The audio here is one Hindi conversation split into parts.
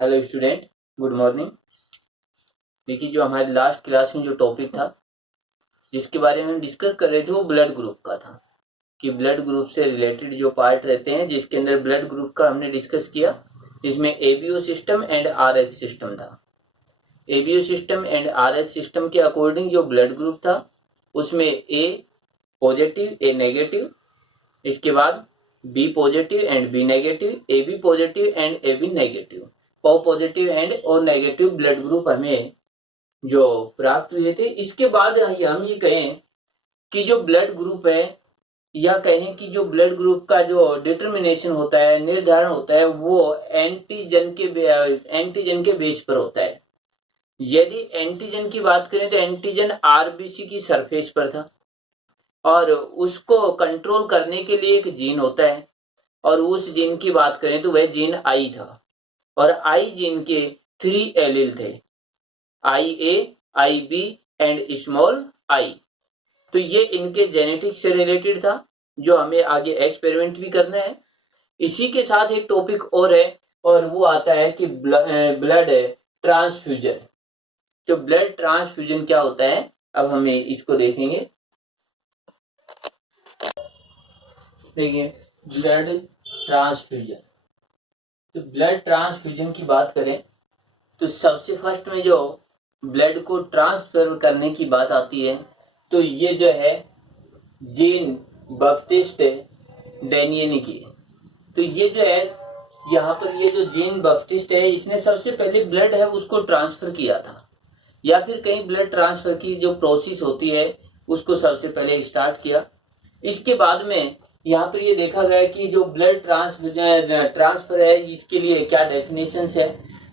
Hello student, good morning. देखिए, जो हमारी लास्ट क्लास में जो टॉपिक था जिसके बारे में हम डिस्कस कर रहे थे वो ब्लड ग्रुप का था कि ब्लड ग्रुप से रिलेटेड जो पार्ट रहते हैं जिसके अंदर ब्लड ग्रुप का हमने डिस्कस किया, जिसमें ABO system and Rh system था। ABO system and Rh system के अकॉर्डिंग जो ब्लड ग्रुप था उसमें ए पॉजिटिव, ए नेगेटिव, इसके बाद B positive and B negative, A B positive and A B negative, O positive and O negative blood group हमें जो प्राप्त हुए थे। इसके बाद हम ये कहें कि जो ब्लड ग्रुप है या कहें कि जो ब्लड ग्रुप का जो डिटर्मिनेशन होता है, निर्धारण होता है, वो एंटीजन के बेस पर होता है। यदि एंटीजन की बात करें तो एंटीजन आरबीसी की सरफेस पर था और उसको कंट्रोल करने के लिए एक जीन होता है, और उस जीन की बात करें तो वह जीन आई था, और आई जीन के 3 एलील थे, आई A, I B and small आई। तो ये इनके जेनेटिक्स से रिलेटेड था जो हमें आगे एक्सपेरिमेंट भी करना है। इसी के साथ एक टॉपिक और है और वो आता है कि ब्लड ट्रांसफ्यूजन। तो ब्लड ट्रांसफ्यूजन क्या होता है, अब हमें इसको देखेंगे। देखिए, ब्लड ट्रांसफ्यूजन। तो ब्लड ट्रांसफ्यूजन की बात करें तो सबसे फर्स्ट में जो ब्लड को ट्रांसफर करने की बात आती है तो ये जो है जीन बप्टिस्ट डैनियल की। तो ये जो है यहाँ पर ये जो जीन बप्टिस्ट है इसने सबसे पहले ब्लड है उसको ट्रांसफर किया था, या फिर कहीं ब्लड ट्रांसफर की जो प्रोसेस होती है उसको सबसे पहले स्टार्ट किया। इसके बाद में यहाँ पर ये देखा गया कि जो ब्लड ट्रांसफर है इसके लिए क्या डेफिनेशन है।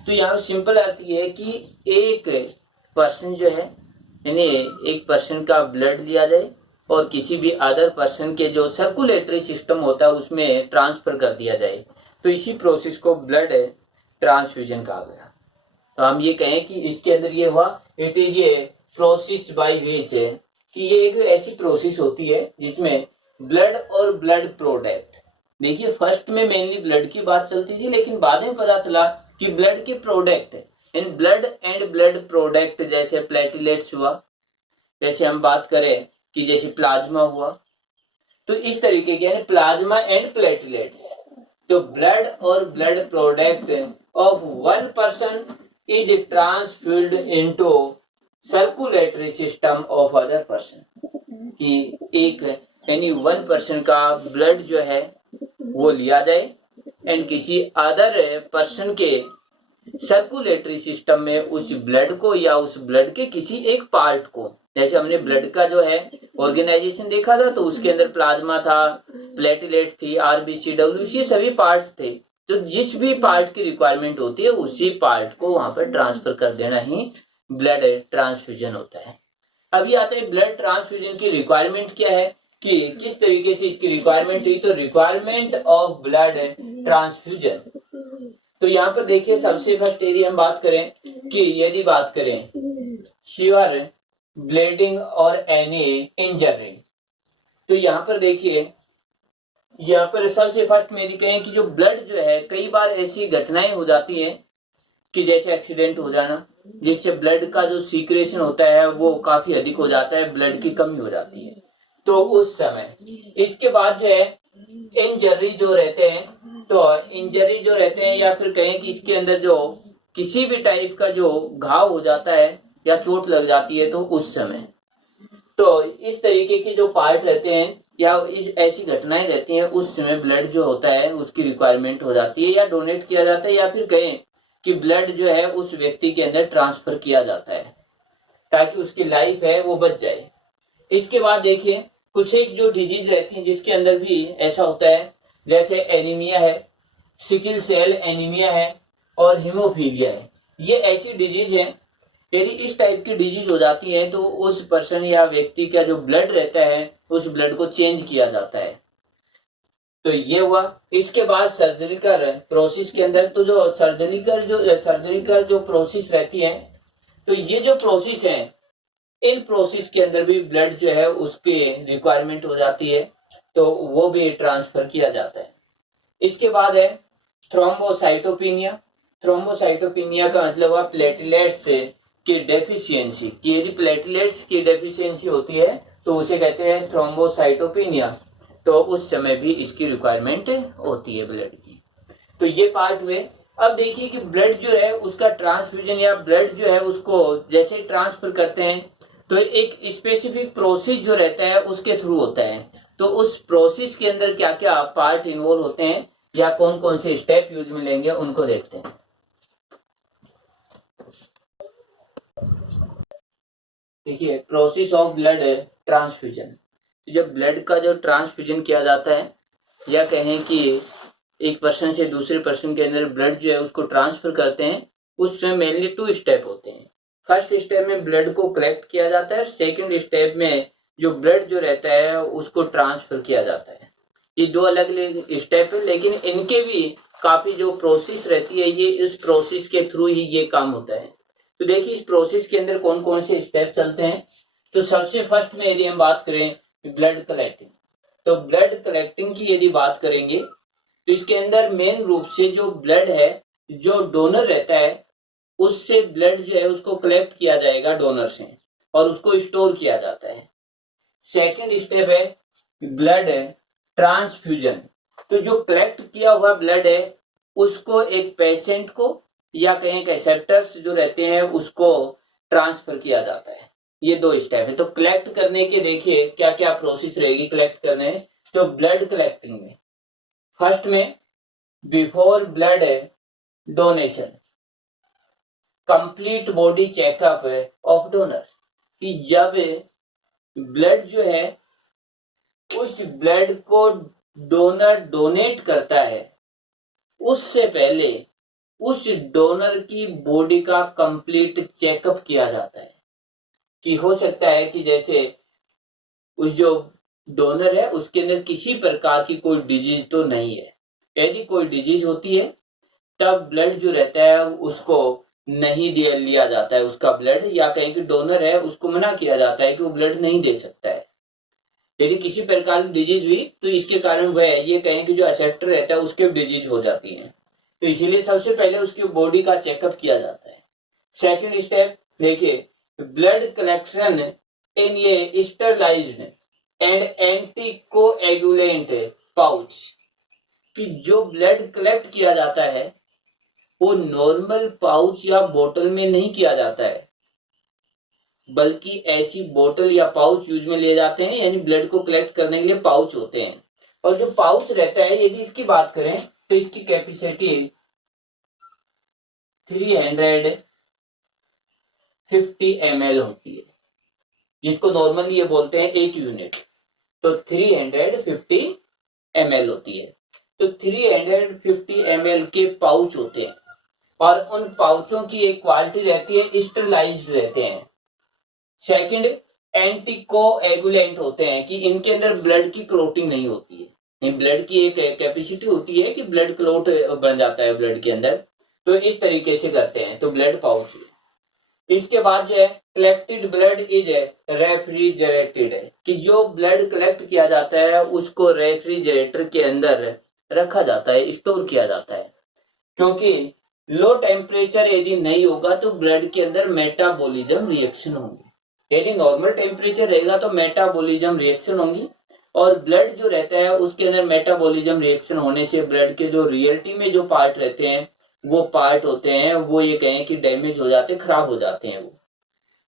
तो यहाँ सिंपल अर्थ ये है कि एक पर्सन जो है यानी एक पर्सन का ब्लड लिया जाए और किसी भी अदर पर्सन के जो सर्कुलेटरी सिस्टम होता है उसमें ट्रांसफर कर दिया जाए, तो इसी प्रोसेस को ब्लड ट्रांसफ्यूजन कहा गया। तो हम ये कहें कि इसके अंदर ये हुआ, it is a process by which, कि ये एक ऐसी प्रोसेस होती है जिसमें ब्लड और ब्लड प्रोडक्ट, देखिए फर्स्ट में मेनली ब्लड की बात चलती थी लेकिन बाद में पता चला कि ब्लड के product in blood and blood product जैसे प्लेटलेट्स हुआ, जैसे हम बात करें कि जैसे प्लाज्मा हुआ, तो इस तरीके के प्लाज्मा एंड प्लेटलेट्स। तो ब्लड और blood product of one person is transfused into circulatory system of other person, कि एक यानी वन पर्सन का ब्लड जो है वो लिया जाए एंड किसी अदर पर्सन के सर्कुलेटरी सिस्टम में उस ब्लड को या उस ब्लड के किसी एक पार्ट को, जैसे हमने ब्लड का जो है ऑर्गेनाइजेशन देखा था तो उसके अंदर प्लाज्मा था, प्लेटलेट्स थी, आरबीसी, डब्ल्यूसी, सभी पार्ट्स थे। तो जिस भी पार्ट की रिक्वायरमेंट होती है उसी पार्ट को वहां पर ट्रांसफर कर देना ही ब्लड ट्रांसफ्यूजन होता है। अभी आता है ब्लड ट्रांसफ्यूजन की रिक्वायरमेंट क्या है, कि किस तरीके से इसकी रिक्वायरमेंट हुई। तो रिक्वायरमेंट ऑफ ब्लड ट्रांसफ्यूजन, तो यहाँ पर देखिए सबसे फर्स्ट यदि हम बात करें कि यदि बात करें सीवर ब्लीडिंग और एनी इंजरी, तो यहाँ पर देखिए यहाँ पर सबसे फर्स्ट में यदि कहें कि जो ब्लड जो है कई बार ऐसी घटनाएं हो जाती हैं कि जैसे एक्सीडेंट हो जाना जिससे ब्लड का जो सीक्रेशन होता है वो काफी अधिक हो जाता है, ब्लड की कमी हो जाती है। तो उस समय इसके बाद जो है इंजरी जो रहते हैं, तो इंजरी जो रहते हैं या फिर कहें कि इसके अंदर जो किसी भी टाइप का जो घाव हो जाता है या चोट लग जाती है तो उस समय, तो इस तरीके के जो पार्ट रहते हैं या इस ऐसी घटनाएं रहती हैं उस समय ब्लड जो होता है उसकी रिक्वायरमेंट हो जाती है या डोनेट किया जाता है, या फिर कहें कि ब्लड जो है उस व्यक्ति के अंदर ट्रांसफर किया जाता है ताकि उसकी लाइफ है वो बच जाए। इसके बाद देखिए कुछ एक जो डिजीज रहती है जिसके अंदर भी ऐसा होता है, जैसे एनीमिया है, सिकल सेल एनीमिया है और हीमोफीलिया है। ये ऐसी डिजीज है, यदि इस टाइप की डिजीज हो जाती है तो उस पर्सन या व्यक्ति का जो ब्लड रहता है उस ब्लड को चेंज किया जाता है। तो ये हुआ। इसके बाद सर्जिकल प्रोसेस के अंदर, तो जो सर्जिकल जो प्रोसेस रहती है, तो ये जो प्रोसेस है इन प्रोसेस के अंदर भी ब्लड जो है उसकी रिक्वायरमेंट हो जाती है तो वो भी ट्रांसफर किया जाता है। इसके बाद है थ्रोम्बोसाइटोपिनिया, थ्रोम्बोसाइटोपिनिया का मतलब हुआ प्लेटलेट्स की डेफिशिएंसी, कि यदि प्लेटलेट्स की डेफिशिएंसी होती है तो उसे कहते हैं थ्रोम्बोसाइटोपिनिया। तो उस समय भी इसकी रिक्वायरमेंट होती है ब्लड की। तो ये पार्ट हुए। अब देखिए कि ब्लड जो है उसका ट्रांसफ्यूजन या ब्लड जो है उसको जैसे ही ट्रांसफर करते हैं तो एक स्पेसिफिक प्रोसेस जो रहता है उसके थ्रू होता है। तो उस प्रोसेस के अंदर क्या क्या पार्ट इन्वॉल्व होते हैं या कौन कौन से स्टेप यूज में लेंगे उनको देखते हैं। देखिए प्रोसेस ऑफ ब्लड ट्रांसफ्यूजन, जब ब्लड का जो ट्रांसफ्यूजन किया जाता है या कहें कि एक पर्सन से दूसरे पर्सन के अंदर ब्लड जो है उसको ट्रांसफर करते हैं, उसमें मेनली 2 स्टेप होते हैं। फर्स्ट स्टेप में ब्लड को कलेक्ट किया जाता है, सेकंड स्टेप में जो ब्लड जो रहता है उसको ट्रांसफर किया जाता है। ये 2 अलग अलग स्टेप है, लेकिन इनके भी काफी जो प्रोसेस रहती है ये इस प्रोसेस के थ्रू ही ये काम होता है। तो देखिए इस प्रोसेस के अंदर कौन कौन से स्टेप चलते हैं। तो सबसे फर्स्ट में यदि हम बात करें ब्लड कलेक्टिंग, तो ब्लड कलेक्टिंग की यदि बात करेंगे तो इसके अंदर मेन रूप से जो ब्लड है, जो डोनर रहता है उससे ब्लड जो है उसको कलेक्ट किया जाएगा डोनर से और उसको स्टोर किया जाता है। सेकेंड स्टेप है ब्लड ट्रांसफ्यूजन, तो जो कलेक्ट किया हुआ ब्लड है उसको एक पेशेंट को या कहीं के एक्सेप्टर्स जो रहते हैं उसको ट्रांसफर किया जाता है। ये 2 स्टेप है। तो कलेक्ट करने के देखिए क्या क्या प्रोसेस रहेगी कलेक्ट करने तो ब्लड कलेक्टिंग में। फर्स्ट में before blood donation complete body checkup of donor, कि जब ब्लड जो है उस ब्लड को डोनर डोनेट करता है उससे पहले उस डोनर की बॉडी का कंप्लीट चेकअप किया जाता है। कि हो सकता है कि जैसे उस जो डोनर है उसके अंदर किसी प्रकार की कोई डिजीज तो नहीं है। यदि कोई डिजीज होती है तब ब्लड जो रहता है उसको नहीं दे लिया जाता है उसका ब्लड, या कहीं कि डोनर है उसको मना किया जाता है कि वो ब्लड नहीं दे सकता है। यदि किसी प्रकार की डिजीज हुई तो इसके कारण वह ये कहें कि जो एक्सेप्टर रहता है उसके डिजीज हो जाती है। तो इसीलिए सबसे पहले उसकी बॉडी का चेकअप किया जाता है। सेकंड स्टेप देखिए ब्लड कलेक्शन इन ये स्टरलाइज्ड एंड एंटीकोएगुलेंट पाउच, कि जो ब्लड कलेक्ट किया जाता है वो नॉर्मल पाउच या बोतल में नहीं किया जाता है, बल्कि ऐसी बोतल या पाउच यूज में लिए जाते हैं। यानी ब्लड को कलेक्ट करने के लिए पाउच होते हैं। और जो पाउच रहता है यदि इसकी बात करें तो इसकी कैपेसिटी 350 ml होती है, जिसको नॉर्मली ये बोलते हैं 1 यूनिट। तो 350 ml होती है। तो 350 ml के पाउच होते हैं और उन पाउचों की एक क्वालिटी रहती है स्टरलाइज्ड रहते हैं। सेकंड एंटीकोएगुलेंट होते हैं, कि इनके अंदर ब्लड की क्लोटिंग नहीं होती है। ब्लड की एक कैपेसिटी होती है कि ब्लड क्लोट बन जाता है ब्लड के अंदर, तो इस तरीके से करते हैं। तो ब्लड पाउच। इसके बाद जो है कलेक्टेड ब्लड इज रेफ्रिजरेटेड, कि जो ब्लड कलेक्ट किया जाता है उसको रेफ्रिजरेटर के अंदर रखा जाता है, स्टोर किया जाता है। क्योंकि लो टेम्परेचर यदि नहीं होगा तो ब्लड के अंदर मेटाबॉलिज्म रिएक्शन होंगे। यदि नॉर्मल टेम्परेचर रहेगा तो मेटाबॉलिज्म रिएक्शन होंगी, और ब्लड जो रहता है उसके अंदर मेटाबॉलिज्म रिएक्शन होने से ब्लड के जो रियलिटी में जो पार्ट रहते हैं वो पार्ट होते हैं वो ये कहें कि डैमेज हो जाते, खराब हो जाते हैं वो।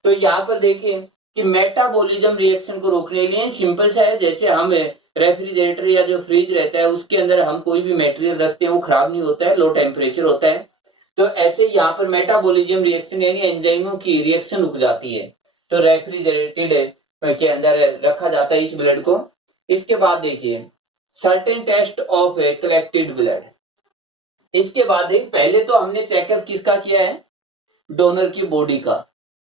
तो यहाँ पर देखिए कि मेटाबॉलिज्म रिएक्शन को रोकने के लिए सिंपल सा है, जैसे हम रेफ्रिजरेटर या जो फ्रिज रहता है उसके अंदर हम कोई भी मटेरियल रखते हैं वो खराब नहीं होता है, लो टेम्परेचर होता है। तो ऐसे यहाँ पर मेटाबॉलिज्म रिएक्शन यानी एंजाइमों की रिएक्शन रुक जाती है, तो रेफ्रिजरेटेड के अंदर रखा जाता है इस ब्लड को। इसके बाद देखिए certain test of collected blood. इसके बाद पहले तो हमने चेकअप किसका किया है, डोनर की बॉडी का,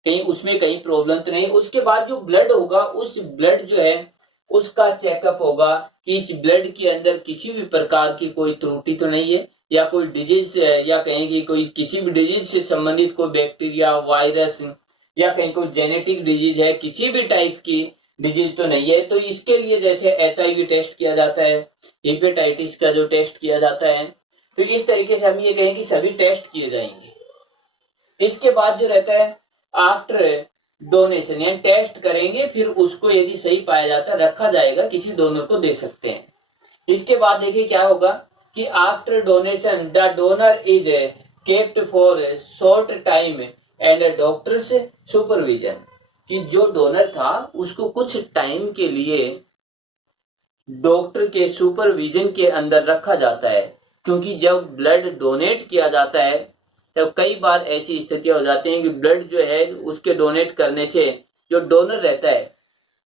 कहीं उसमें कहीं प्रॉब्लम तो नहीं। उसके बाद जो ब्लड होगा उस ब्लड जो है उसका चेकअप होगा कि इस ब्लड के अंदर किसी भी प्रकार की कोई त्रुटि तो नहीं है, या कोई डिजीज या कहीं की कोई किसी भी डिजीज से संबंधित कोई बैक्टीरिया वायरस या कहीं कोई जेनेटिक डिजीज है, किसी भी टाइप की डिजीज तो नहीं है। तो इसके लिए जैसे HIV टेस्ट किया जाता है, हेपेटाइटिस का जो टेस्ट किया जाता है, तो इस तरीके से हम ये कहें कि सभी टेस्ट किए जाएंगे। इसके बाद जो रहता है आफ्टर डोनेशन, यानी टेस्ट करेंगे, फिर उसको यदि सही पाया जाता है रखा जाएगा, किसी डोनर को दे सकते हैं। इसके बाद देखिए क्या होगा कि after donation the donor is kept for short time and doctors supervision, कि जो डोनर था उसको कुछ टाइम के लिए डॉक्टर के सुपरविजन के अंदर रखा जाता है। क्योंकि जब ब्लड डोनेट किया जाता है तब कई बार ऐसी स्थितियां हो जाती हैं कि ब्लड जो है उसके डोनेट करने से जो डोनर रहता है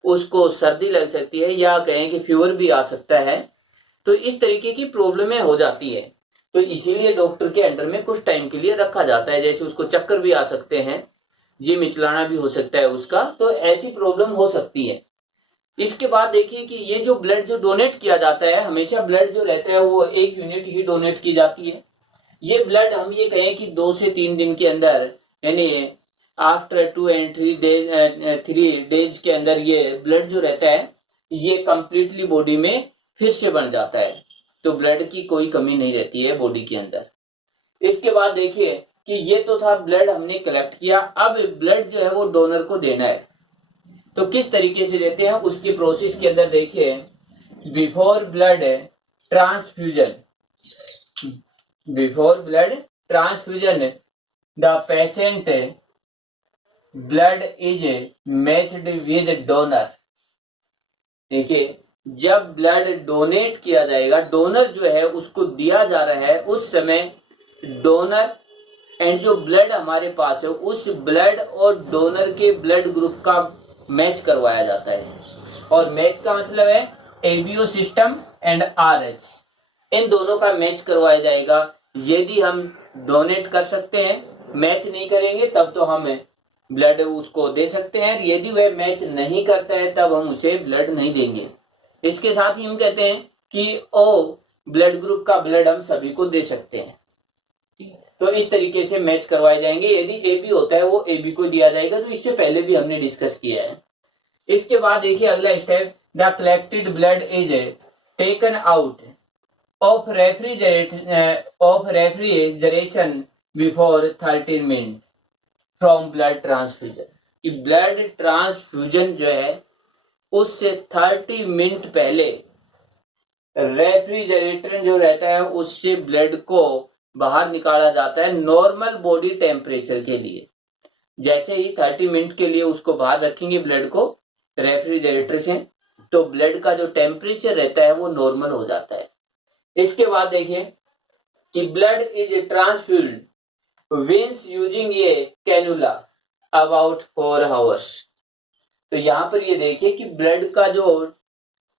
उसको सर्दी लग सकती है, या कहें कि फीवर भी आ सकता है। तो इस तरीके की प्रॉब्लमें हो जाती है, तो इसीलिए डॉक्टर के अंडर में कुछ टाइम के लिए रखा जाता है। जैसे उसको चक्कर भी आ सकते हैं, जी मिचलाना भी हो सकता है उसका, तो ऐसी प्रॉब्लम हो सकती है। इसके बाद देखिए कि ये जो ब्लड जो डोनेट किया जाता है, हमेशा ब्लड जो रहता है वो 1 यूनिट ही डोनेट की जाती है। ये ब्लड हम ये कहें कि 2 से 3 दिन के अंदर, यानी आफ्टर 2 and 3 डेज के अंदर ये ब्लड जो रहता है ये कंप्लीटली बॉडी में फिर से बन जाता है। तो ब्लड की कोई कमी नहीं रहती है बॉडी के अंदर। इसके बाद देखिए कि ये तो था ब्लड हमने कलेक्ट किया, अब ब्लड जो है वो डोनर को देना है। तो किस तरीके से देते हैं उसकी प्रोसेस के अंदर देखिए, before blood transfusion, before blood transfusion the patient blood is matched with donor. देखिए जब ब्लड डोनेट किया जाएगा, डोनर जो है उसको दिया जा रहा है, उस समय डोनर एंड जो ब्लड हमारे पास है उस ब्लड और डोनर के ब्लड ग्रुप का मैच करवाया जाता है। और मैच का मतलब है एबीओ सिस्टम एंड आरएच, इन दोनों का मैच करवाया जाएगा। यदि हम डोनेट कर सकते हैं, मैच नहीं करेंगे तब तो हम ब्लड उसको दे सकते हैं, यदि वह मैच नहीं करता है तब हम उसे ब्लड नहीं देंगे। इसके साथ ही हम कहते हैं कि ओ ब्लड ग्रुप का ब्लड हम सभी को दे सकते हैं। तो इस तरीके से मैच करवाए जाएंगे। यदि ए बी होता है वो ए बी को दिया जाएगा, तो इससे पहले भी हमने डिस्कस किया है। इसके बाद देखिए अगला step, the collected blood is taken out of refrigeration before 13 minute from blood transfusion. कि ब्लड ट्रांसफ्यूजन जो है उससे 30 मिनट पहले रेफ्रिजरेटर जो रहता है उससे ब्लड को बाहर निकाला जाता है नॉर्मल बॉडी टेम्परेचर के लिए। जैसे ही 30 मिनट के लिए उसको बाहर रखेंगे ब्लड को रेफ्रिजरेटर से, तो ब्लड का जो टेम्परेचर रहता है वो नॉर्मल हो जाता है। इसके बाद देखिए कि blood is transfused veins using a cannula about 4 hours. तो यहाँ पर ये देखिए कि ब्लड का जो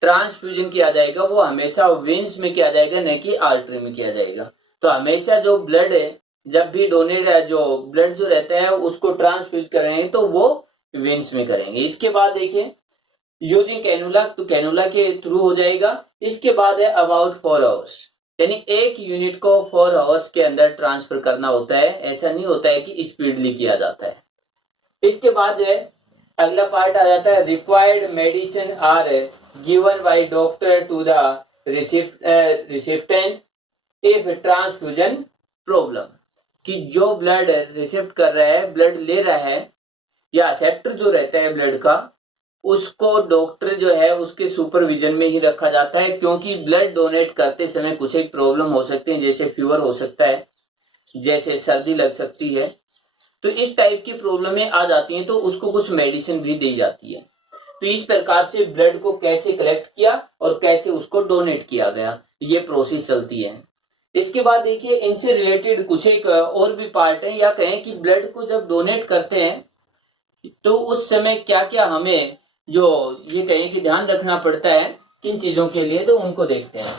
ट्रांसफ्यूजन किया जाएगा वो हमेशा वेन्स में किया जाएगा, न कि आर्टरी में किया जाएगा। तो हमेशा जो ब्लड है, जब भी डोनेट जो ब्लड जो रहता है उसको ट्रांसफ्यूज करेंगे तो वो वेन्स में करेंगे। इसके बाद देखिए यूजिंग कैनुला, तो कैनुला के थ्रू हो जाएगा। इसके बाद है अबाउट 4 आवर्स, यानी 1 यूनिट को 4 आवर्स के अंदर ट्रांसफर करना होता है। ऐसा नहीं होता है कि स्पीडली किया जाता है। इसके बाद जो है अगला पार्ट आ जाता है, required medicine are given by doctor to the recipient if transfusion problem. कि जो ब्लड रिसिप्ट कर रहा है, ब्लड ले रहा है, या एक्सेप्टर जो रहता है ब्लड का, उसको डॉक्टर जो है उसके सुपरविजन में ही रखा जाता है। क्योंकि ब्लड डोनेट करते समय कुछ एक प्रॉब्लम हो सकती है, जैसे फीवर हो सकता है, जैसे सर्दी लग सकती है। तो इस टाइप की प्रॉब्लमें आ जाती हैं तो उसको कुछ मेडिसिन भी दी जाती है। तो इस प्रकार से ब्लड को कैसे कलेक्ट किया और कैसे उसको डोनेट किया गया, ये प्रोसेस चलती है। इसके बाद देखिए इनसे रिलेटेड कुछ एक और भी पार्ट है, या कहें कि ब्लड को जब डोनेट करते हैं तो उस समय क्या क्या हमें जो ये कहें कि ध्यान रखना पड़ता है किन चीजों के लिए, तो उनको देखते हैं।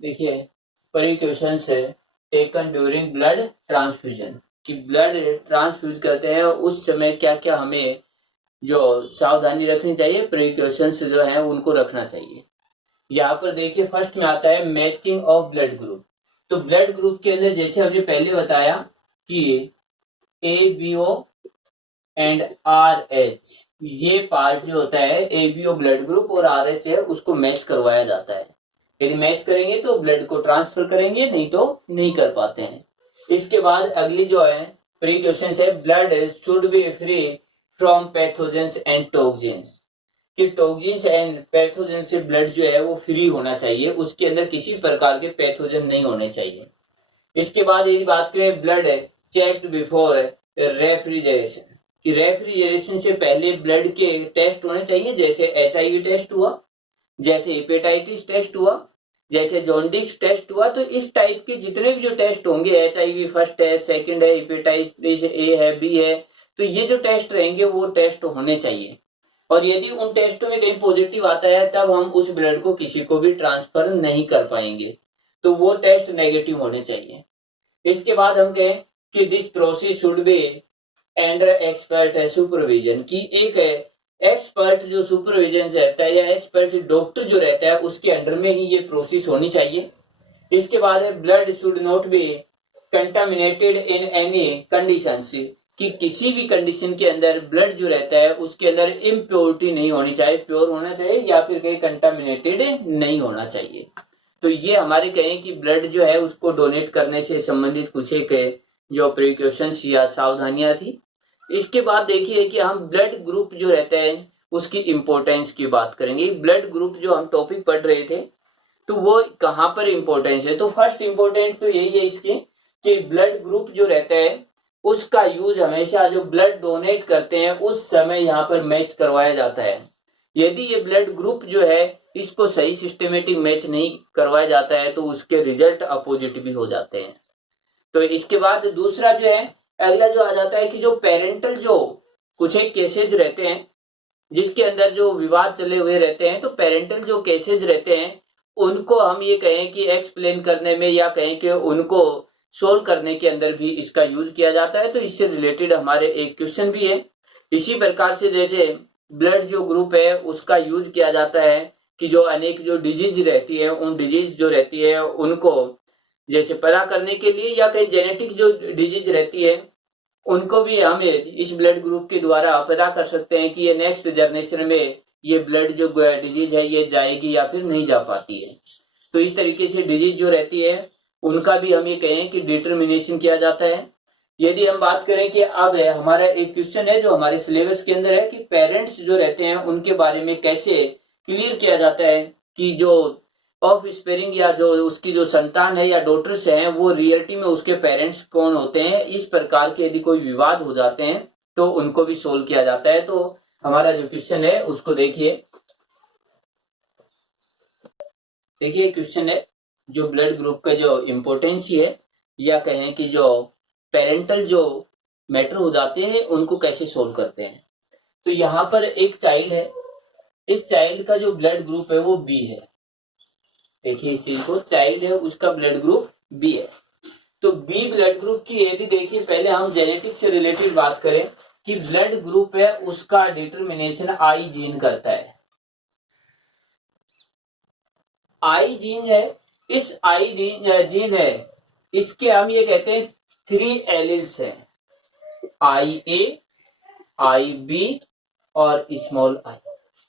देखिए प्रिकॉशंस है टेकन ड्यूरिंग ब्लड ट्रांसफ्यूजन, कि ब्लड ट्रांसफ्यूज करते हैं उस समय क्या क्या हमें जो सावधानी रखनी चाहिए, प्रिकॉशंस जो है उनको रखना चाहिए। यहाँ पर देखिए फर्स्ट में आता है मैचिंग ऑफ ब्लड ग्रुप। तो ब्लड ग्रुप के अंदर जैसे हमने पहले बताया कि A B O and R H, ये पार्ट जो होता है एबीओ ब्लड ग्रुप और आरएच है उसको मैच करवाया जाता है। यदि मैच करेंगे तो ब्लड को ट्रांसफर करेंगे, नहीं तो नहीं कर पाते हैं। इसके बाद अगली जो है प्री क्वेश्चन है, blood should be free from pathogens and toxins, कि टॉक्सिन्स एंड पैथोजन से ब्लड जो है वो फ्री होना चाहिए, उसके अंदर किसी प्रकार के पैथोजन नहीं होने चाहिए। इसके बाद यदि बात करें ब्लड चेक्ड बिफोर रेफ्रिजरेशन, कि रेफ्रिजरेशन से पहले ब्लड के टेस्ट होने चाहिए, जैसे एचआईवी टेस्ट हुआ, जैसे हेपेटाइटिस टेस्ट हुआ, जैसे जॉन्डिस टेस्ट हुआ। तो इस टाइप के जितने भी जो टेस्ट होंगे, एचआईवी फर्स्ट है, सेकंड है, हेपेटाइटिस ए है, बी है, तो ये जो टेस्ट रहेंगे वो टेस्ट होने चाहिए। और यदि उन टेस्टों में कहीं पॉजिटिव आता है तब हम उस ब्लड को किसी को भी ट्रांसफर नहीं कर पाएंगे, तो वो टेस्ट नेगेटिव होने चाहिए। इसके बाद हम कहें कि this process should be under expert supervision, की एक एक्सपर्ट जो सुपरविजन रहता है या एक्सपर्ट डॉक्टर जो रहता है उसके अंडर में ही ये प्रोसेस होनी चाहिए। इसके बाद blood should not be contaminated in any conditions, कि किसी भी कंडीशन के अंदर ब्लड जो रहता है उसके अंदर इम्प्योरिटी नहीं होनी चाहिए, प्योर होना चाहिए या फिर कहीं कंटामिनेटेड नहीं होना चाहिए। तो ये हमारे कहें कि ब्लड जो है उसको डोनेट करने से संबंधित कुछ एक जो प्रिकॉशंस या सावधानियां थी। इसके बाद देखिए कि हम ब्लड ग्रुप जो रहता है उसकी इंपॉर्टेंस की बात करेंगे। ब्लड ग्रुप जो हम टॉपिक पढ़ रहे थे तो वो कहाँ पर इंपॉर्टेंस है, तो फर्स्ट इंपॉर्टेंस तो यही है इसकी कि ब्लड ग्रुप जो रहता है उसका यूज हमेशा जो ब्लड डोनेट करते हैं उस समय यहाँ पर मैच करवाया जाता है। यदि ये ब्लड ग्रुप जो है इसको सही सिस्टमेटिक मैच नहीं करवाया जाता है तो उसके रिजल्ट अपोजिट भी हो जाते हैं। तो इसके बाद दूसरा जो है अगला जो आ जाता है कि जो पेरेंटल जो कुछ एक केसेज रहते हैं जिसके अंदर जो विवाद चले हुए रहते हैं, तो पेरेंटल जो केसेज रहते हैं उनको हम ये कहें कि एक्सप्लेन करने में या कहें कि उनको सोल्व करने के अंदर भी इसका यूज किया जाता है। तो इससे रिलेटेड हमारे एक क्वेश्चन भी है। इसी प्रकार से जैसे ब्लड जो ग्रुप है उसका यूज किया जाता है कि जो अनेक जो डिजीज रहती है उन डिजीज जो रहती है उनको जैसे पता करने के लिए या कहीं जेनेटिक जो डिजीज रहती है उनको भी हम इस ब्लड ग्रुप के द्वारा पता कर सकते हैं कि ये नेक्स्ट जनरेशन में ये ब्लड जो डिजीज है ये जाएगी या फिर नहीं जा पाती है। तो इस तरीके से डिजीज जो रहती है उनका भी हम ये कहें कि डिटर्मिनेशन किया जाता है। यदि हम बात करें कि अब है हमारा एक क्वेश्चन है जो हमारे सिलेबस के अंदर है कि पेरेंट्स जो रहते हैं उनके बारे में कैसे क्लियर किया जाता है कि जो ऑफ स्पेयरिंग या जो उसकी जो संतान है या डॉटर्स हैं वो रियलिटी में उसके पेरेंट्स कौन होते हैं। इस प्रकार के यदि कोई विवाद हो जाते हैं तो उनको भी सोल्व किया जाता है। तो हमारा जो क्वेश्चन है उसको देखिए क्वेश्चन है जो ब्लड ग्रुप का जो इम्पोर्टेंस है या कहें कि जो पेरेंटल जो मैटर हो जाते हैं उनको कैसे सोल्व करते हैं। तो यहाँ पर एक चाइल्ड है, इस चाइल्ड का जो ब्लड ग्रुप है वो बी है। देखिए इस चीज को, चाइल्ड है उसका ब्लड ग्रुप बी है। तो बी ब्लड ग्रुप की यदि देखिए पहले हम जेनेटिक से रिलेटेड बात करें कि ब्लड ग्रुप है उसका डिटर्मिनेशन आई जीन करता है। आई जीन है, इस आई जीन है इसके हम ये कहते हैं 3 एलिल्स हैं, आई ए, आई बी और स्मॉल आई।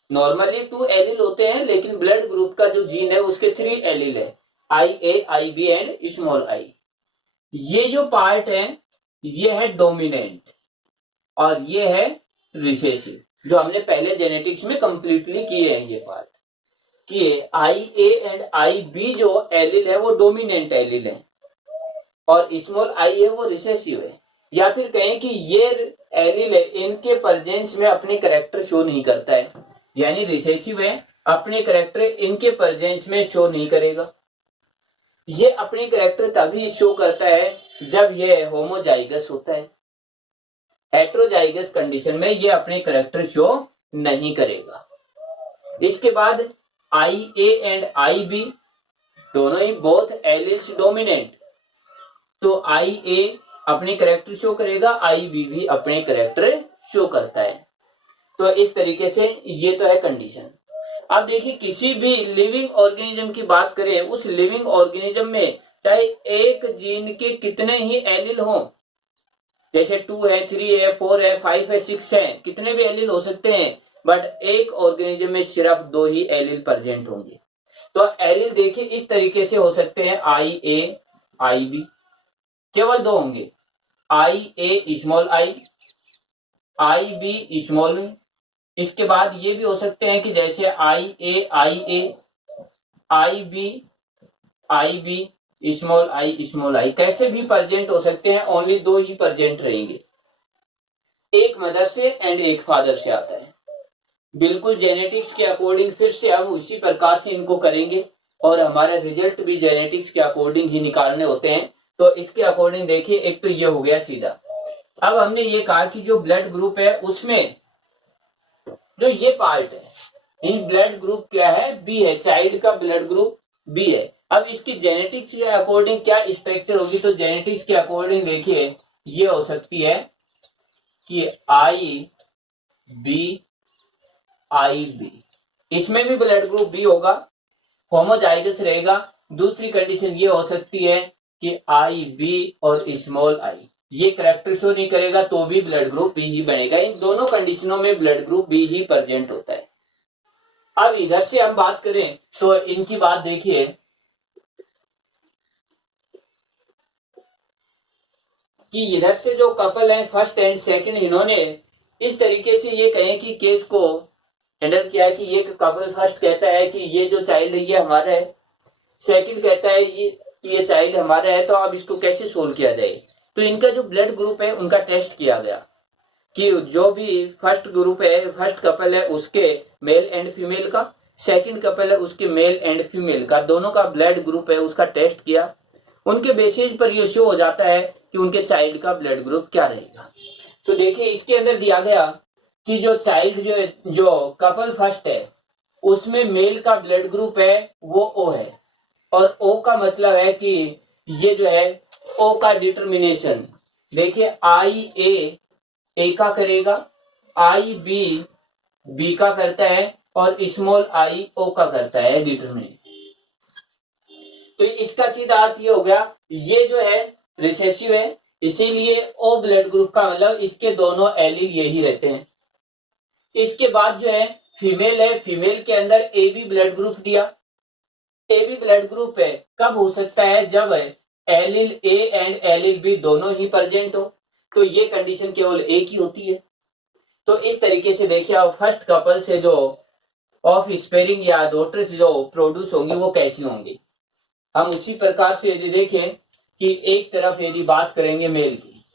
नॉर्मली 2 एलिल होते हैं लेकिन ब्लड ग्रुप का जो जीन है उसके 3 एलिल है, आई A, I B and small आई। ये जो पार्ट है ये है डोमिनेंट और ये है रिसेसिव, जो हमने पहले जेनेटिक्स में कंप्लीटली किए हैं। ये पार्ट किए, आई ए एंड आई बी जो एलिल है वो डोमिनेंट एलिल है और स्मॉल आई है वो रिसेसिव है। या फिर कहें कि ये एलिल है इनके प्रेजेंस में अपने कैरेक्टर शो नहीं करता है, यानी रिसेसिव है अपने कैरेक्टर इनके प्रेजेंस में शो नहीं करेगा। ये अपने कैरेक्टर तभी शो करता है जब ये होमोजाइगस होता है, हेट्रोजाइगस कंडीशन में ये अपने कैरेक्टर शो नहीं करेगा। इसके बाद आई ए एंड आई बी दोनों ही बोथ एलिल्स डोमिनेंट, तो आई ए अपने कैरेक्टर शो करेगा, आई बी भी अपने कैरेक्टर शो करता है। तो इस तरीके से ये तो है कंडीशन। अब देखिए किसी भी लिविंग ऑर्गेनिज्म की बात करें, उस लिविंग ऑर्गेनिज्म में चाहे एक जीन के कितने ही एलिल हों, जैसे 2 है, 3 है, 4 है, 5 है, 6 है, कितने भी एलील हो सकते हैं, बट एक ऑर्गेनिज्म में सिर्फ 2 ही एलील प्रेजेंट होंगे। तो एलील देखिए इस तरीके से हो सकते हैं, आई ए आई बी, केवल 2 होंगे, आई A small I B small में। इसके बाद ये भी हो सकते हैं कि जैसे आई A I B small I कैसे भी प्रेजेंट हो सकते हैं, ओनली 2 ही प्रेजेंट रहेंगे, एक मदर से एंड एक फादर से आता है। बिल्कुल जेनेटिक्स के अकॉर्डिंग फिर से हम उसी प्रकार से इनको करेंगे और हमारा रिजल्ट भी जेनेटिक्स के अकॉर्डिंग ही निकालने होते हैं। तो इसके अकॉर्डिंग देखिए, एक तो ये हो गया सीधा। अब हमने ये कहा कि जो ब्लड ग्रुप है उसमें जो ये पार्ट है, इन ब्लड ग्रुप क्या है, बी है, चाइल्ड का ब्लड ग्रुप बी है। अब इसकी जेनेटिक्स के अकॉर्डिंग क्या स्ट्रक्चर होगी, तो जेनेटिक्स के अकॉर्डिंग देखिए ये हो सकती है कि आई बी, इसमें भी ब्लड ग्रुप बी होगा, होमोजाइगस रहेगा। दूसरी कंडीशन ये हो सकती है कि आई बी और स्मॉल आई, ये करैक्टर शो नहीं करेगा तो भी ब्लड ग्रुप बी ही बनेगा। इन दोनों कंडीशनों में ब्लड ग्रुप बी ही प्रेजेंट होता है। अब इधर से हम बात करें तो इनकी बात देखिए कि इधर से जो कपल है फर्स्ट एंड सेकंड, इन्होंने इस तरीके से ये कहें कि केस को हैंडल किया है कि ये कपल फर्स्ट कहता है कि ये जो चाइल्ड है ये हमारा है, सेकंड कहता है ये चाइल्ड हमारा है, तो अब इसको कैसे सोल्व किया जाए। तो इनका जो ब्लड ग्रुप है उनका टेस्ट किया गया कि जो भी फर्स्ट ग्रुप है, फर्स्ट कपल है उसके मेल एंड फीमेल का, सेकंड कपल है उसके मेल एंड फीमेल का, दोनों का ब्लड ग्रुप है उसका टेस्ट किया। उनके बेसिस पर यह शो हो जाता है कि उनके चाइल्ड का ब्लड ग्रुप क्या रहेगा। तो देखिए इसके अंदर दिया गया कि जो चाइल्ड जो कपल फर्स्ट है उसमें मेल का ब्लड ग्रुप है वो ओ है, और ओ का मतलब है कि ये जो है ओ का डिटर्मिनेशन देखिए, आई ए का करेगा, आई बी का करता है, और स्मॉल आई ओ का करता है डिटर्मिनेशन। तो इसका सीधा अर्थ ये हो गया, ये जो है रिसेसिव है, इसीलिए ओ ब्लड ग्रुप का मतलब इसके दोनों एलील यही रहते हैं। इसके बाद जो है फीमेल है, फीमेल के अंदर ए बी ब्लड ग्रुप दिया, ए बी ब्लड ग्रुप है, कब हो सकता है, जब allele A and allele B दोनों ही प्रेजेंट हो, तो ये कंडीशन केवल ए की होती है। तो इस तरीके से देखिए अब फर्स्ट कपल से जो ऑफ स्पेयरिंग या डॉटर्स जो प्रोड्यूस होंगी वो कैसी होंगी। हम उसी प्रकार से यदि देखें कि एक तरफ यदि बात करेंगे मेल की,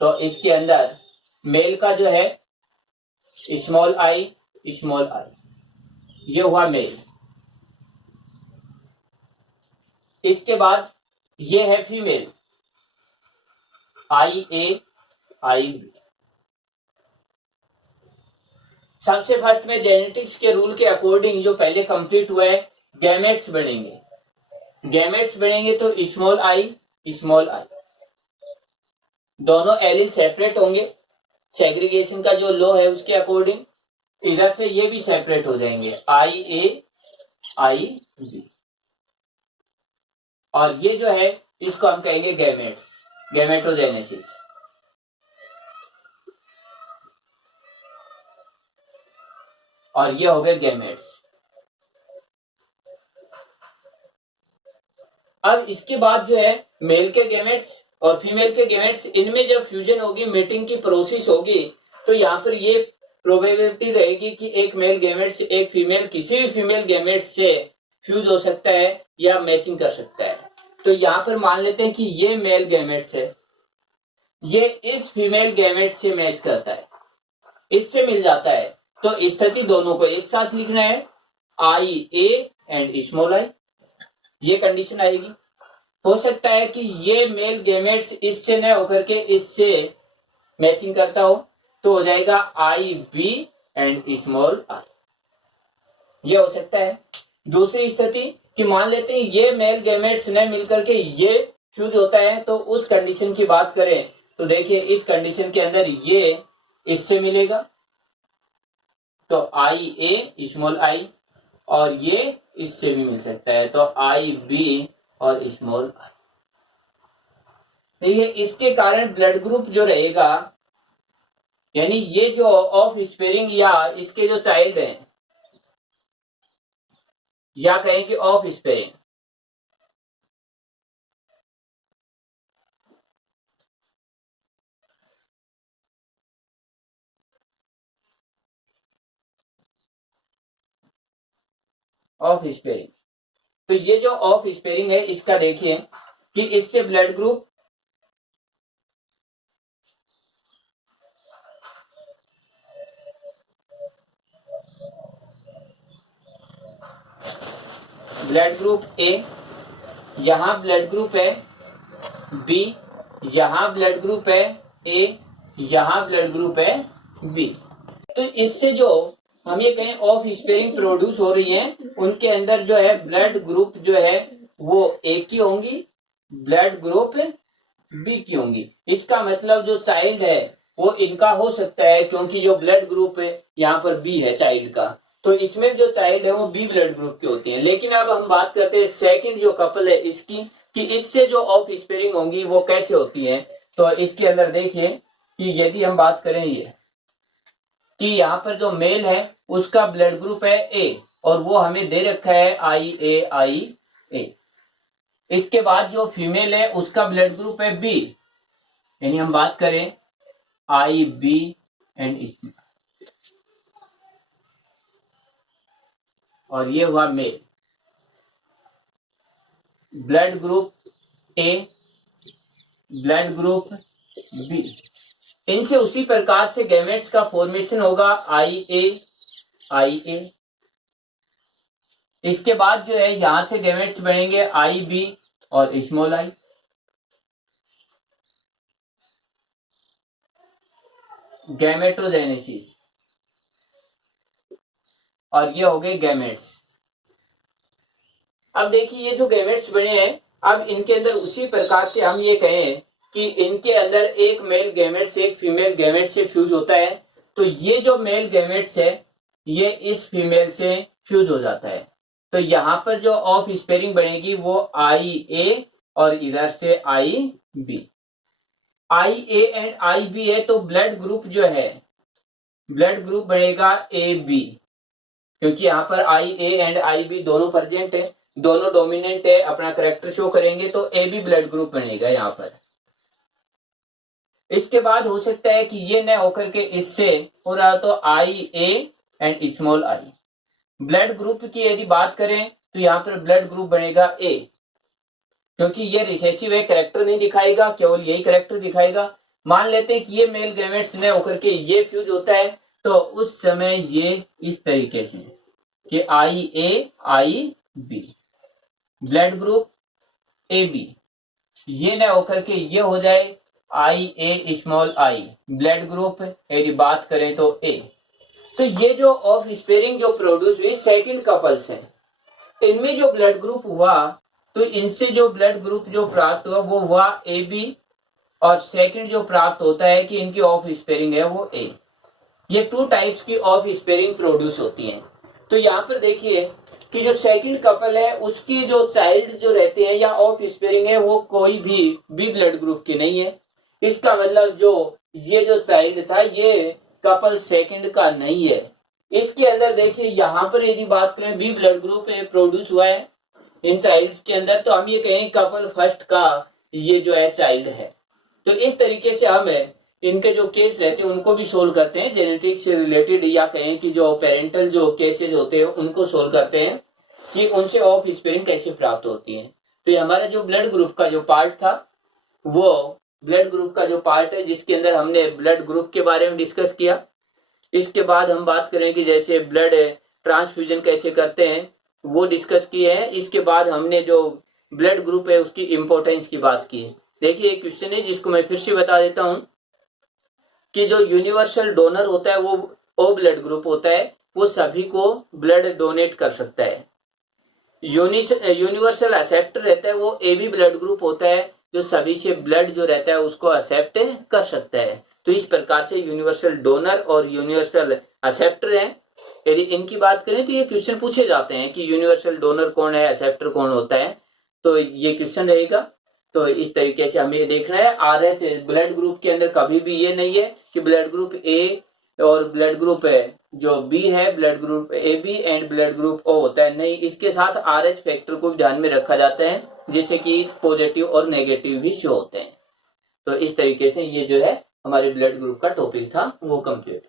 तो इसके अंदर मेल का जो है स्मॉल आई, ये हुआ मेल। इसके बाद ये है female, I A I B. सबसे फर्स्ट में जेनेटिक्स के रूल के अकॉर्डिंग जो पहले कंप्लीट हुआ है, गैमेट्स बनेंगे तो स्मॉल आई, दोनों एलील सेपरेट होंगे, सेग्रीगेशन का जो लॉ है उसके अकॉर्डिंग। इधर से ये भी सेपरेट हो जाएंगे, आई ए आई बी, और ये जो है इसको हम कहेंगे गैमेटोजेनेसिस। और ये हो गए गैमेट्स। अब इसके बाद जो है मेल के गैमेट्स और फीमेल के गैमेट्स, इनमें जब फ्यूजन होगी, मीटिंग की प्रोसेस होगी, तो यहाँ पर ये प्रोबेबिलिटी रहेगी कि एक मेल गैमेट से एक फीमेल, किसी भी फीमेल गैमेट से फ्यूज हो सकता है या मैचिंग कर सकता है। तो यहाँ पर मान लेते हैं कि ये मेल गैमेट है, ये इस फीमेल गैमेट से मैच करता है, इससे मिल जाता है, तो स्थिति दोनों को एक साथ लिखना है, आई ए एंड स्मॉल आई, ये कंडीशन आएगी। हो सकता है कि ये मेल गैमेट्स इससे न होकर के इससे मैचिंग करता हो, तो हो जाएगा आई बी एंड स्मॉल आई, ये हो सकता है। दूसरी स्थिति कि मान लेते हैं ये मेल गैमेट्स न मिलकर के ये फ्यूज होता है, तो उस कंडीशन की बात करें तो देखिए इस कंडीशन के अंदर ये इससे मिलेगा, तो आई ए स्मॉल आई, और ये इससे भी मिल सकता है, तो आई बी और स्मॉल आई। देखिए इसके कारण ब्लड ग्रुप जो रहेगा, यानी ये जो ऑफ स्पेयरिंग या इसके जो चाइल्ड हैं, या कहें कि ऑफ स्पेयरिंग, ऑफ स्पेयरिंग, तो ये जो ऑफ स्पेयरिंग है इसका देखिए कि इससे ब्लड ग्रुप ए, यहां ब्लड ग्रुप है बी, यहां ब्लड ग्रुप है ए, यहां ब्लड ग्रुप है बी। तो इससे जो हम ये कहें ऑफ स्पेयरिंग प्रोड्यूस हो रही है, उनके अंदर जो है ब्लड ग्रुप जो है वो ए की होंगी, ब्लड ग्रुप बी की होंगी। इसका मतलब जो चाइल्ड है वो इनका हो सकता है, क्योंकि जो ब्लड ग्रुप है यहाँ पर बी है चाइल्ड का, तो इसमें जो चाइल्ड है वो बी ब्लड ग्रुप के होते हैं। लेकिन अब हम बात करते हैं सेकंड जो कपल है इसकी, कि इससे जो ऑफ स्पेयरिंग होंगी वो कैसे होती है। तो इसके अंदर देखिए कि यदि हम बात करें ये कि यहाँ पर जो मेल है उसका ब्लड ग्रुप है ए, और वो हमें दे रखा है आई ए। इसके बाद जो फीमेल है उसका ब्लड ग्रुप है बी, यानी हम बात करें आई बी एंड इसमें, और ये हुआ मेल, blood group A, blood group B. इनसे उसी प्रकार से गैमेट्स का फॉर्मेशन होगा आई ए। इसके बाद जो है यहां से गैमेट्स बनेंगे आई बी और स्मॉल आई। गैमेटोजेनेसिस, और ये हो गए गैमेट्स। अब देखिए ये जो गैमेट्स बने हैं, अब इनके अंदर उसी प्रकार से हम ये कहें कि इनके अंदर एक मेल गैमेट से एक फीमेल गैमेट से फ्यूज होता है, तो ये जो मेल गैमेट्स है ये इस फीमेल से फ्यूज हो जाता है। तो यहां पर जो ऑफ स्पेयरिंग बनेगी वो आई ए और इधर से I B. I A and I B है तो ब्लड ग्रुप जो है, ब्लड ग्रुप बनेगा ए बी, क्योंकि यहाँ पर आई ए एंड आई बी दोनों प्रेजेंट है, दोनों डोमिनेंट है, अपना करेक्टर शो करेंगे, तो ए बी ब्लड ग्रुप बनेगा यहाँ पर। इसके बाद हो सकता है कि ये न होकर के इससे हो रहा तो I A and small I. Blood group की यदि बात करें तो यहाँ पर ब्लड ग्रुप बनेगा ए, क्योंकि ये रिसेसिव है, करेक्टर नहीं दिखाएगा, केवल यही करेक्टर दिखाएगा। मान लेते हैं कि ये मेल गैमेट्स न होकर के ये फ्यूज होता है, तो उस समय ये इस तरीके से कि I A I B, blood group A B, ये न होकर के ये हो जाए I A small I, blood group यदि बात करें तो ए। तो ये जो ऑफ स्पेयरिंग जो प्रोड्यूस हुई सेकंड कपल्स हैं, इनमें जो ब्लड ग्रुप हुआ तो इनसे जो ब्लड ग्रुप जो प्राप्त हुआ वो हुआ ए बी, और सेकंड जो प्राप्त होता है कि इनकी ऑफ स्पेयरिंग है वो ए। ये टू टाइप्स की ऑफ स्पेयरिंग प्रोड्यूस होती हैं। तो यहाँ पर देखिए कि जो सेकंड कपल है उसकी जो चाइल्ड जो रहते हैं या ऑफ स्पेयरिंग है वो कोई भी बी ब्लड ग्रुप की नहीं है। इसका मतलब जो ये जो चाइल्ड था ये कपल सेकंड का नहीं है। इसके अंदर देखिए यहाँ पर यदि बात करें बी ब्लड ग्रुप प्रोड्यूस हुआ है इन चाइल्ड के अंदर, तो हम ये कहें कपल फर्स्ट का ये जो है चाइल्ड है। तो इस तरीके से हम इनके जो केस रहते हैं उनको भी सोल्व करते हैं, जेनेटिक्स से रिलेटेड, या कहें कि जो पेरेंटल जो केसेस होते हैं उनको सोल्व करते हैं कि उनसे ऑफ स्पेयरिंग कैसे प्राप्त होती है। तो ये हमारा जो ब्लड ग्रुप का जो पार्ट था वो ब्लड ग्रुप का जो पार्ट है जिसके अंदर हमने ब्लड ग्रुप के बारे में डिस्कस किया। इसके बाद हम बात करें कि जैसे ब्लड ट्रांसफ्यूजन कैसे करते हैं वो डिस्कस किए हैं। इसके बाद हमने जो ब्लड ग्रुप है उसकी इंपॉर्टेंस की बात की। देखिए एक क्वेश्चन है जिसको मैं फिर से बता देता हूं कि जो यूनिवर्सल डोनर होता है वो ओ ब्लड ग्रुप होता है, वो सभी को ब्लड डोनेट कर सकता है। यूनिवर्सल एक्सेप्टर रहता है वो ए बी ब्लड ग्रुप होता है, जो सभी से ब्लड जो रहता है उसको एक्सेप्ट कर सकता है। तो इस प्रकार से यूनिवर्सल डोनर और यूनिवर्सल एक्सेप्टर हैं। यदि इनकी बात करें तो ये क्वेश्चन पूछे जाते हैं कि यूनिवर्सल डोनर कौन है, एक्सेप्टर कौन होता है, तो ये क्वेश्चन रहेगा। तो इस तरीके से हमें ये देखना है। RH ब्लड ग्रुप के अंदर कभी भी ये नहीं है कि ब्लड ग्रुप ए और ब्लड ग्रुप जो बी है, blood group AB and blood group O होता है, नहीं, इसके साथ RH फैक्टर को ध्यान में रखा जाता है, जिससे कि पॉजिटिव और नेगेटिव भी शो होते हैं। तो इस तरीके से ये जो है हमारे ब्लड ग्रुप का टॉपिक था वो कंप्लीट।